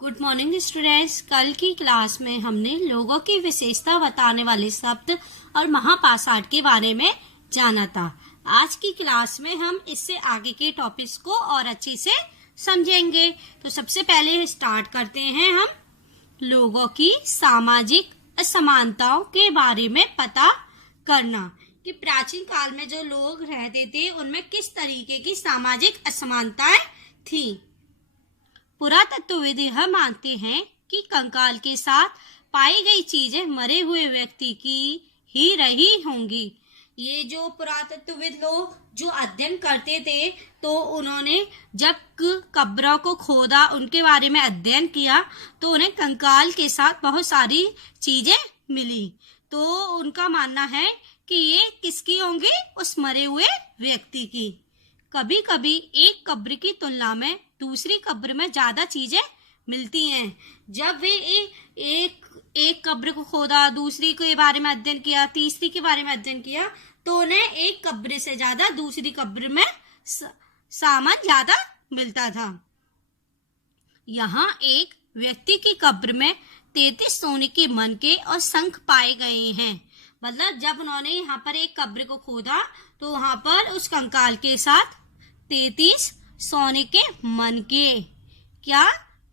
Good morning students. कल की class में हमने लोगों की विशेषता बताने वाले शब्द और महापाषाण के बारे में जाना था। आज की क्लास में हम इससे आगे के टॉपिक्स को और अच्छे से समझेंगे। तो सबसे पहले स्टार्ट करते हैं हम लोगों की सामाजिक असमानताओं के बारे में पता करना कि प्राचीन काल में जो लोग रहते थे उनमें किस तरीके की सामाजिक असमानताएं थी। पुरातत्वविद यह मानते हैं कि कंकाल के साथ पाई गई चीजें मरे हुए व्यक्ति की ही रही होंगी। ये जो पुरातत्वविद लोग जो अध्ययन करते थे तो उन्होंने जब कब्रों को खोदा, उनके बारे में अध्ययन किया तो उन्हें कंकाल के साथ बहुत सारी चीजें मिली। तो उनका मानना है कि ये किसकी होंगी, उस मरे हुए व्यक्ति की। कभी कभी एक कब्र की तुलना में दूसरी कब्र में ज्यादा चीजें मिलती हैं। जब वे एक कब्र को खोदा, दूसरी के बारे में अध्ययन किया, तीसरी के बारे में अध्ययन किया तो उन्हें एक कब्र से ज्यादा दूसरी कब्र में सामान ज्यादा मिलता था। यहाँ एक व्यक्ति की कब्र में 33 सोने के मनके और शंख पाए गए हैं। मतलब जब उन्होंने यहाँ पर एक कब्र को खोदा तो वहां पर उस कंकाल के साथ 33 सोने के मनके,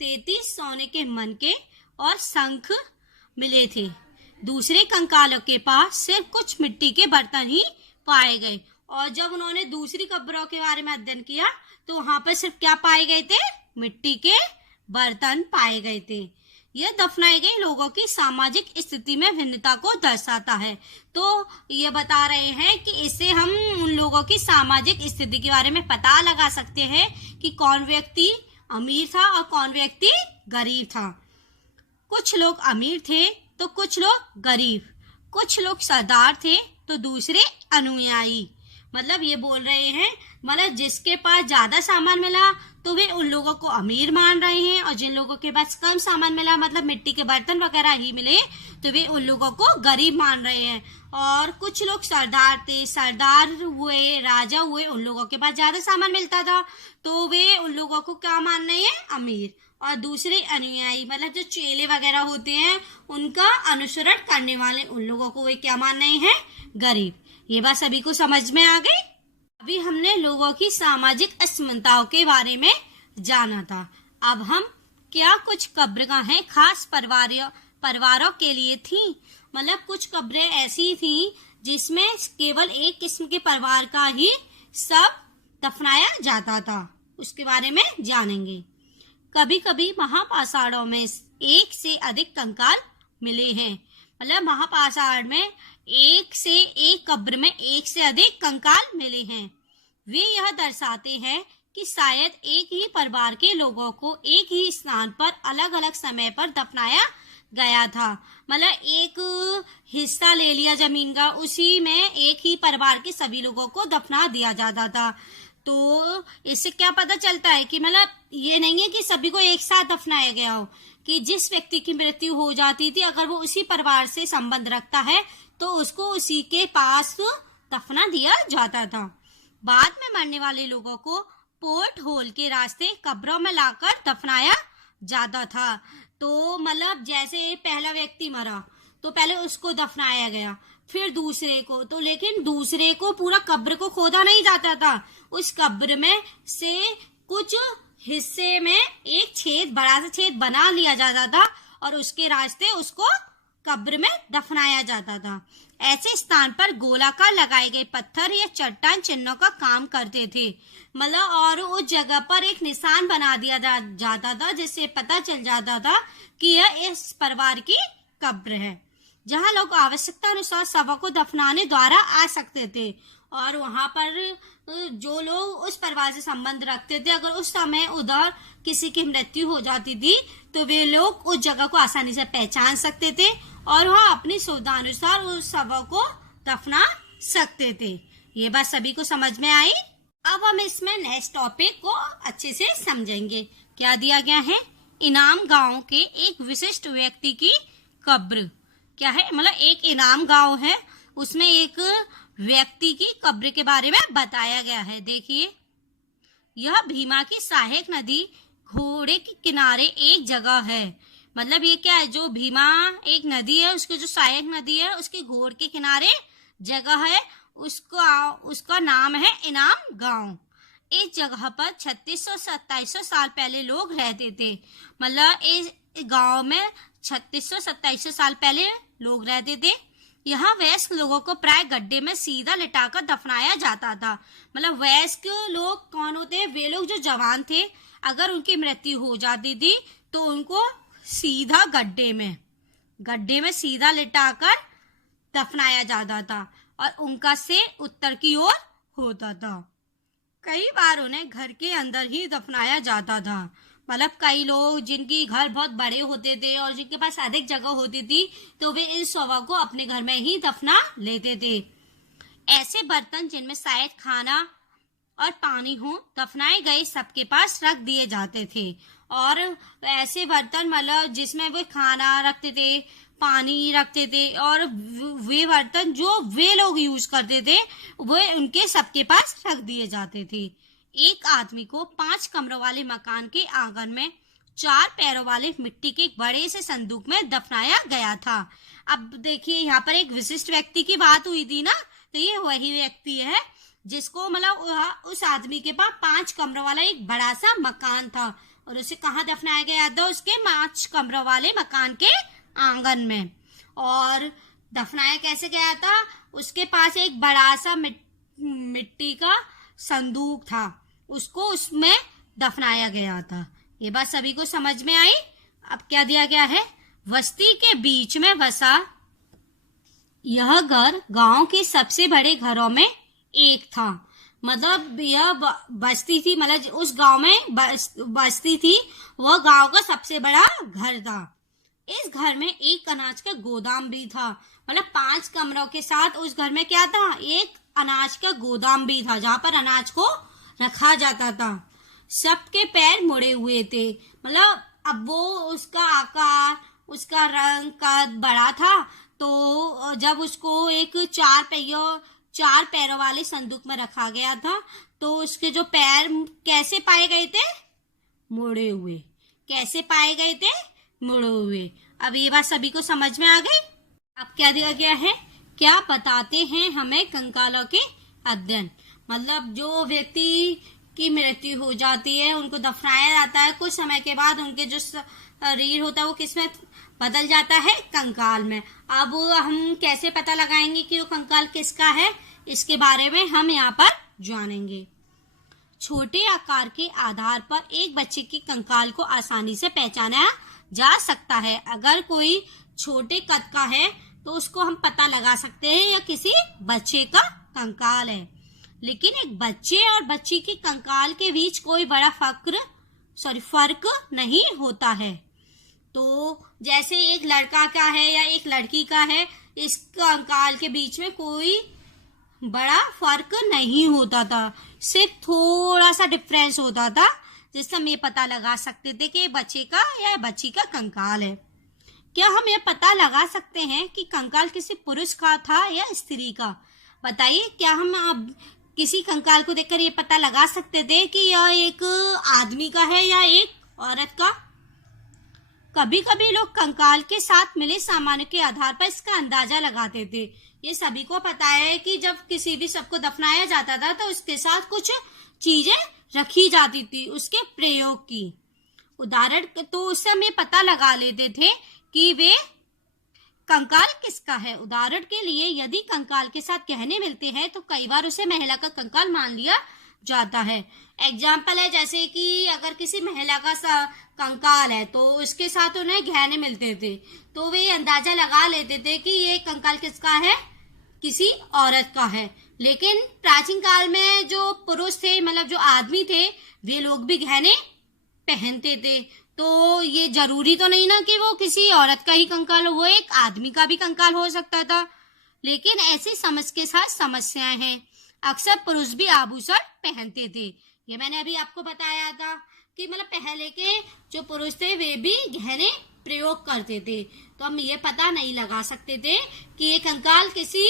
33 सोने के मनके और शंख मिले थे। दूसरे कंकालों के पास सिर्फ कुछ मिट्टी के बर्तन ही पाए गए। और जब उन्होंने दूसरी कब्रों के बारे में अध्ययन किया तो वहां पर सिर्फ क्या पाए गए थे, मिट्टी के बर्तन पाए गए थे। यह दफनाए गए लोगों की सामाजिक स्थिति में भिन्नता को दर्शाता है। तो ये बता रहे हैं कि इससे हम उन लोगों की सामाजिक स्थिति के बारे में पता लगा सकते हैं कि कौन व्यक्ति अमीर था और कौन व्यक्ति गरीब था। कुछ लोग अमीर थे तो कुछ लोग गरीब, कुछ लोग सरदार थे तो दूसरे अनुयायी। मतलब ये बोल रहे हैं, मतलब जिसके पास ज्यादा सामान मिला तो वे उन लोगों को अमीर मान रहे हैं, और जिन लोगों के पास कम सामान मिला, मतलब मिट्टी के बर्तन वगैरह ही मिले, तो वे उन लोगों को गरीब मान रहे हैं। और कुछ लोग सरदार थे, सरदार हुए, राजा हुए, उन लोगों के पास ज्यादा सामान मिलता था तो वे उन लोगों को क्या मान रहे हैं, अमीर। और दूसरे अनुयायी, मतलब जो चेले वगैरह होते हैं उनका अनुसरण करने वाले, उन लोगों को वे क्या मान रहे हैं, गरीब। ये बात सभी को समझ में आ गई। अभी हमने लोगों की सामाजिक असमानताओं के बारे में जाना था। अब हम क्या कुछ कब्रगाहें खास परिवारों के लिए थी। मतलब कुछ कब्रें ऐसी थी जिसमें केवल एक किस्म के परिवार का ही सब दफनाया जाता था, उसके बारे में जानेंगे। कभी कभी महापाषाणों में एक से अधिक कंकाल मिले हैं। मतलब महापाषाण में एक कब्र में एक से अधिक कंकाल मिले हैं। वे यह दर्शाते हैं कि शायद एक ही परिवार के लोगों को एक ही स्थान पर अलग अलग समय पर दफनाया गया था। मतलब एक हिस्सा ले लिया जमीन का, उसी में एक ही परिवार के सभी लोगों को दफना दिया जाता था। तो इससे क्या पता चलता है कि मतलब ये नहीं है कि सभी को एक साथ दफनाया गया हो, कि जिस व्यक्ति की मृत्यु हो जाती थी अगर वो उसी परिवार से संबंध रखता है तो उसको उसी के पास दफना दिया जाता था। बाद में मरने वाले लोगों को पोर्ट होल के रास्ते कब्रों में लाकर दफनाया जाता था। तो मतलब जैसे पहला व्यक्ति मरा तो पहले उसको दफनाया गया, फिर दूसरे को, तो लेकिन दूसरे को पूरा कब्र को खोदा नहीं जाता था। उस कब्र में से कुछ हिस्से में एक छेद, बड़ा सा छेद बना लिया जाता था और उसके रास्ते उसको कब्र में दफनाया जाता था। ऐसे स्थान पर गोलाकार लगाए गए पत्थर या चट्टान चिन्हों का काम करते थे। मतलब और उस जगह पर एक निशान बना दिया जाता था जिससे पता चल जाता था कि यह इस परिवार की कब्र है, जहां लोग आवश्यकता अनुसार शवों को दफनाने द्वारा आ सकते थे। और वहां पर जो लोग उस परिवार से संबंध रखते थे, अगर उस समय उधर किसी की मृत्यु हो जाती थी तो वे लोग उस जगह को आसानी से पहचान सकते थे और वहां अपनी सुविधा अनुसार उस शवों को दफना सकते थे। ये बात सभी को समझ में आई। अब हम इसमें नेक्स्ट टॉपिक को अच्छे से समझेंगे। क्या दिया गया है, इनाम गांव के एक विशिष्ट व्यक्ति की कब्र। क्या है, मतलब एक इनाम गांव है, उसमें एक व्यक्ति की कब्र के बारे में बताया गया है। देखिए, यह भीमा की सहायक नदी घोड़े के किनारे एक जगह है। मतलब ये क्या है, जो भीमा एक नदी है, उसकी जो सहायक नदी है, उसके घोड़ के किनारे जगह है, उसका नाम है इनाम गांव। इस जगह पर 3600-2700 साल पहले लोग रहते थे। मतलब इस गांव में 3600-2700 साल पहले लोग रहते थे। यहाँ वयस्क लोगों को प्राय गड्ढे में सीधा लिटाकर दफनाया जाता था। मतलब वयस्क लोग कौन होते हैं? वे लोग जो जवान थे, अगर उनकी मृत्यु हो जाती थी तो उनको सीधा गड्ढे में सीधा लिटाकर दफनाया जाता था और उनका सिर उत्तर की ओर होता था। कई बार उन्हें घर के अंदर ही दफनाया जाता था। मतलब कई लोग जिनकी घर बहुत बड़े होते थे और जिनके पास अधिक जगह होती थी, तो वे इस शव को अपने घर में ही दफना लेते थे। ऐसे बर्तन जिनमें शायद खाना और पानी हो, दफनाए गए सबके पास रख दिए जाते थे। और ऐसे बर्तन मतलब जिसमें वे खाना रखते थे, पानी रखते थे, और वे बर्तन जो वे लोग यूज करते थे वो उनके सबके पास रख दिए जाते थे। एक आदमी को 5 कमरों वाले मकान के आंगन में 4 पैरों वाले मिट्टी के एक बड़े से संदूक में दफनाया गया था। अब देखिए, यहाँ पर एक विशिष्ट व्यक्ति की बात हुई थी ना, तो ये वही व्यक्ति है जिसको मतलब उस आदमी के पास 5 कमरों वाला एक बड़ा सा मकान था और उसे कहाँ दफनाया गया था? उसके 5 कमरों वाले मकान के आंगन में। और दफनाया कैसे गया था? उसके पास एक बड़ा सा मिट्टी का संदूक था, उसको उसमें दफनाया गया था। ये बात सभी को समझ में आई? अब क्या दिया गया है? बस्ती के बीच में बसा यह घर गांव के सबसे बड़े घरों में एक था। मतलब यह बस्ती थी, मतलब उस गांव में बस्ती थी, वह गांव का सबसे बड़ा घर था। इस घर में एक अनाज का गोदाम भी था। मतलब 5 कमरों के साथ उस घर में क्या था? एक अनाज का गोदाम भी था, जहां पर अनाज को रखा जाता था। सबके पैर मुड़े हुए थे। मतलब अब वो उसका आकार, उसका रंग का बड़ा था, तो जब उसको एक 4 पैरों वाले संदूक में रखा गया था, तो उसके जो पैर कैसे पाए गए थे? मुड़े हुए। कैसे पाए गए थे? मुड़े हुए। अब ये बात सभी को समझ में आ गई? अब क्या दिया गया है? क्या बताते हैं हमें कंकालों के अध्ययन? मतलब जो व्यक्ति की मृत्यु हो जाती है, उनको दफनाया जाता है, कुछ समय के बाद उनके जो शरीर होता है वो किसमें बदल जाता है? कंकाल में। अब हम कैसे पता लगाएंगे कि वो कंकाल किसका है? इसके बारे में हम यहाँ पर जानेंगे। छोटे आकार के आधार पर एक बच्चे के कंकाल को आसानी से पहचाना जा सकता है। अगर कोई छोटे कद का है तो उसको हम पता लगा सकते हैं या किसी बच्चे का कंकाल है। लेकिन एक बच्चे और बच्ची के कंकाल के बीच कोई बड़ा फर्क नहीं होता है। तो जैसे एक लड़का का है या एक लड़की का है, इस कंकाल के बीच में कोई बड़ा फर्क नहीं होता था, सिर्फ थोड़ा सा डिफरेंस होता था, जिससे हम ये पता लगा सकते थे कि बच्चे का या बच्ची का कंकाल है। क्या हम ये पता लगा सकते हैं कि कंकाल किसी पुरुष का था या स्त्री का? बताइए, क्या हम अब किसी कंकाल को देखकर ये पता लगा सकते थे कि यह एक आदमी का है या एक औरत का? कभी कभी लोग कंकाल के साथ मिले सामानों के आधार पर इसका अंदाजा लगाते थे। ये सभी को पता है कि जब किसी भी शव को दफनाया जाता था तो उसके साथ कुछ चीजें रखी जाती थी उसके प्रयोग की। उदाहरण तो उससे हम ये पता लगा लेते थे कि वे कंकाल किसका है। उदाहरण के लिए, यदि कंकाल के साथ गहने मिलते हैं तो कई बार उसे महिला का कंकाल मान लिया जाता है। एग्जाम्पल है, जैसे कि अगर किसी महिला का कंकाल है तो उसके साथ उन्हें गहने मिलते थे, तो वे अंदाजा लगा लेते थे कि ये कंकाल किसका है? किसी औरत का है। लेकिन प्राचीन काल में जो पुरुष थे, मतलब जो आदमी थे, वे लोग भी गहने पहनते थे, तो ये जरूरी तो नहीं ना कि वो किसी औरत का ही कंकाल हो, वो एक आदमी का भी कंकाल हो सकता था। लेकिन ऐसी समझ के साथ समस्याएं हैं। अक्सर पुरुष भी आभूषण पहनते थे। ये मैंने अभी आपको बताया था कि मतलब पहले के जो पुरुष थे वे भी गहने प्रयोग करते थे, तो हम ये पता नहीं लगा सकते थे कि ये कंकाल किसी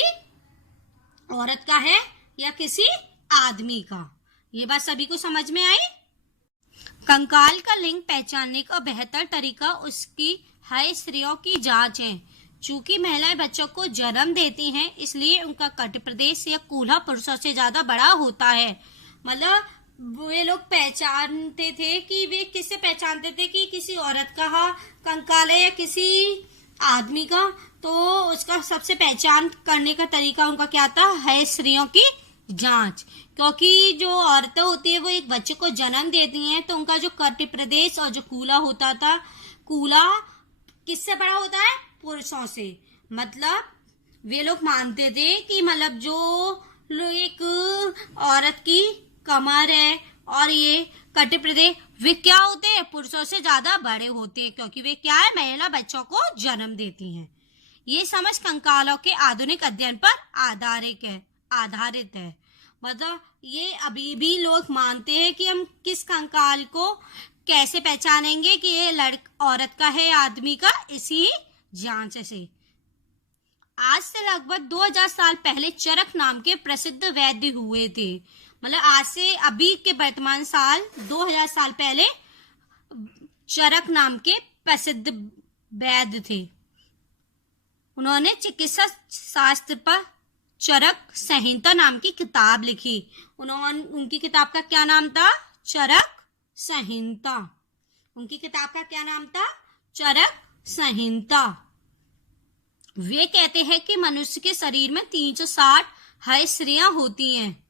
औरत का है या किसी आदमी का। ये बात सभी को समझ में आई? कंकाल का लिंग पहचानने का बेहतर तरीका उसकी हयस्त्रियों की जांच है। चूंकि महिलाएं बच्चों को जन्म देती हैं, इसलिए उनका कटी प्रदेश या कूल्हा पुरुषों से ज्यादा बड़ा होता है। मतलब वे लोग पहचानते थे कि वे किससे पहचानते थे कि किसी औरत का कंकाल है या किसी आदमी का, तो उसका सबसे पहचान करने का तरीका उनका क्या था? हयस्त्रियों की जांच। क्योंकि जो औरतें होती है वो एक बच्चे को जन्म देती हैं, तो उनका जो कटी प्रदेश और जो कूल्हा होता था, कूल्हा किससे बड़ा होता है? पुरुषों से। मतलब वे लोग मानते थे कि मतलब जो एक औरत की कमर है और ये कटी प्रदेश, वे क्या होते हैं? पुरुषों से ज्यादा बड़े होते हैं, क्योंकि वे क्या है? महिला बच्चों को जन्म देती हैं। ये समझ कंकालों के आधुनिक अध्ययन पर आधारित है। मतलब ये अभी भी लोग मानते हैं कि हम किस कंकाल को कैसे पहचानेंगे कि ये औरत का है या आदमी का? इसी जांच से। आज से लगभग 2000 साल पहले चरक नाम के प्रसिद्ध वैद्य हुए थे। मतलब आज से अभी के वर्तमान साल 2000 साल पहले चरक नाम के प्रसिद्ध वैद्य थे। उन्होंने चिकित्सा शास्त्र पर चरक संहिता नाम की किताब लिखी। उनकी किताब का क्या नाम था? चरक संहिता। उनकी किताब का क्या नाम था? चरक संहिता। वे कहते हैं कि मनुष्य के शरीर में 360 हयस्त्रियां होती हैं।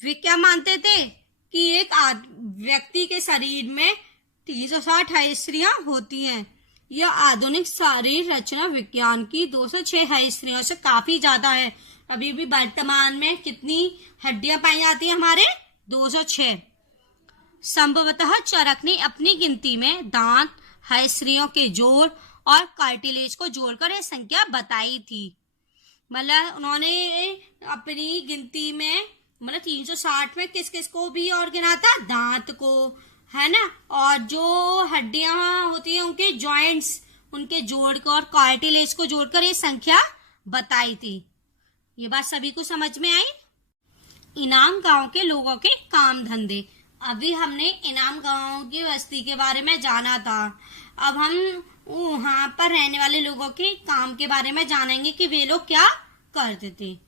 वे क्या मानते थे? कि एक व्यक्ति के शरीर में 360 हयस्त्रियां होती हैं। यह आधुनिक शरीर रचना विज्ञान की 206 हयस्त्रियों से काफी ज्यादा है। अभी भी वर्तमान में कितनी हड्डियां पाई जाती हैं? हमारे 206। संभवतः चरक ने अपनी गिनती में दांत, हयस्त्रियों के जोड़ और कार्टिलेज को जोड़कर यह संख्या बताई थी। मतलब उन्होंने अपनी गिनती में 360 में किस किस को भी और गिना था? दांत को, है ना, और जो हड्डियां होती हैं उनके जॉइंट्स, उनके जोड़ को और कार्टिलेज को जोड़कर ये संख्या बताई थी। ये बात सभी को समझ में आई? इनाम गांव के लोगों के काम धंधे। अभी हमने इनाम गांव की बस्ती के बारे में जाना था। अब हम वहां पर रहने वाले लोगों के काम के बारे में जानेंगे कि वे लोग क्या करते थे।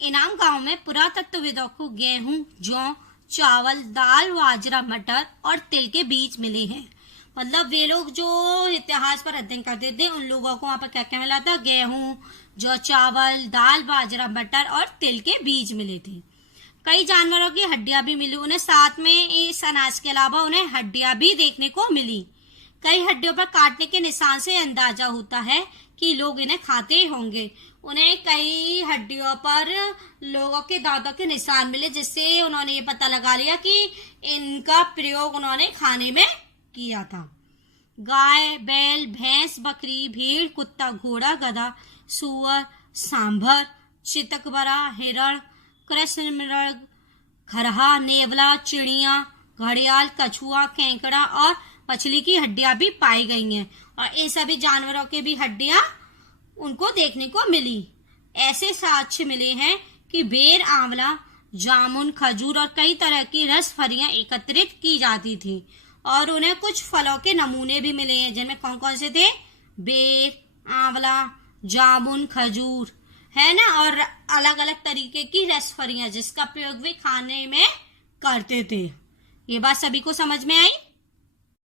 इनाम गांव में पुरातत्वविदों को गेहूं, जौ, चावल, दाल, बाजरा, मटर और तिल के बीज मिले हैं। मतलब वे लोग जो इतिहास पर अध्ययन करते थे, उन लोगों को वहां पर क्या क्या मिला था? गेहूं, जौ, चावल, दाल, बाजरा, मटर और तिल के बीज मिले थे। कई जानवरों की हड्डियां भी मिली उन्हें। साथ में इस अनाज के अलावा उन्हें हड्डियां भी देखने को मिली। कई हड्डियों पर काटने के निशान से अंदाजा होता है कि लोग इन्हें खाते होंगे। उन्हें कई हड्डियों पर लोगों के दांतों के निशान मिले, जिससे उन्होंने ये पता लगा लिया कि इनका प्रयोग उन्होंने खाने में किया था। गाय, बैल, भैंस, बकरी, भेड़, कुत्ता, घोड़ा, गधा, सुअर, सांभर, चितकबरा, हिरण, कृष्णमृग, खरहा, नेवला, चिड़िया, घड़ियाल, कछुआ, केकड़ा और मछली की हड्डियां भी पाई गई हैं। और इन सभी जानवरों की भी हड्डियां उनको देखने को मिली। ऐसे साक्ष्य मिले हैं कि बेर, आंवला, जामुन, खजूर और कई तरह की रस फलियां एकत्रित की जाती थी। और उन्हें कुछ फलों के नमूने भी मिले हैं, जिनमें कौन कौन से थे? बेर, आंवला, जामुन, खजूर, है ना, और अलग अलग तरीके की रस फलियां जिसका प्रयोग वे खाने में करते थे। ये बात सभी को समझ में आई?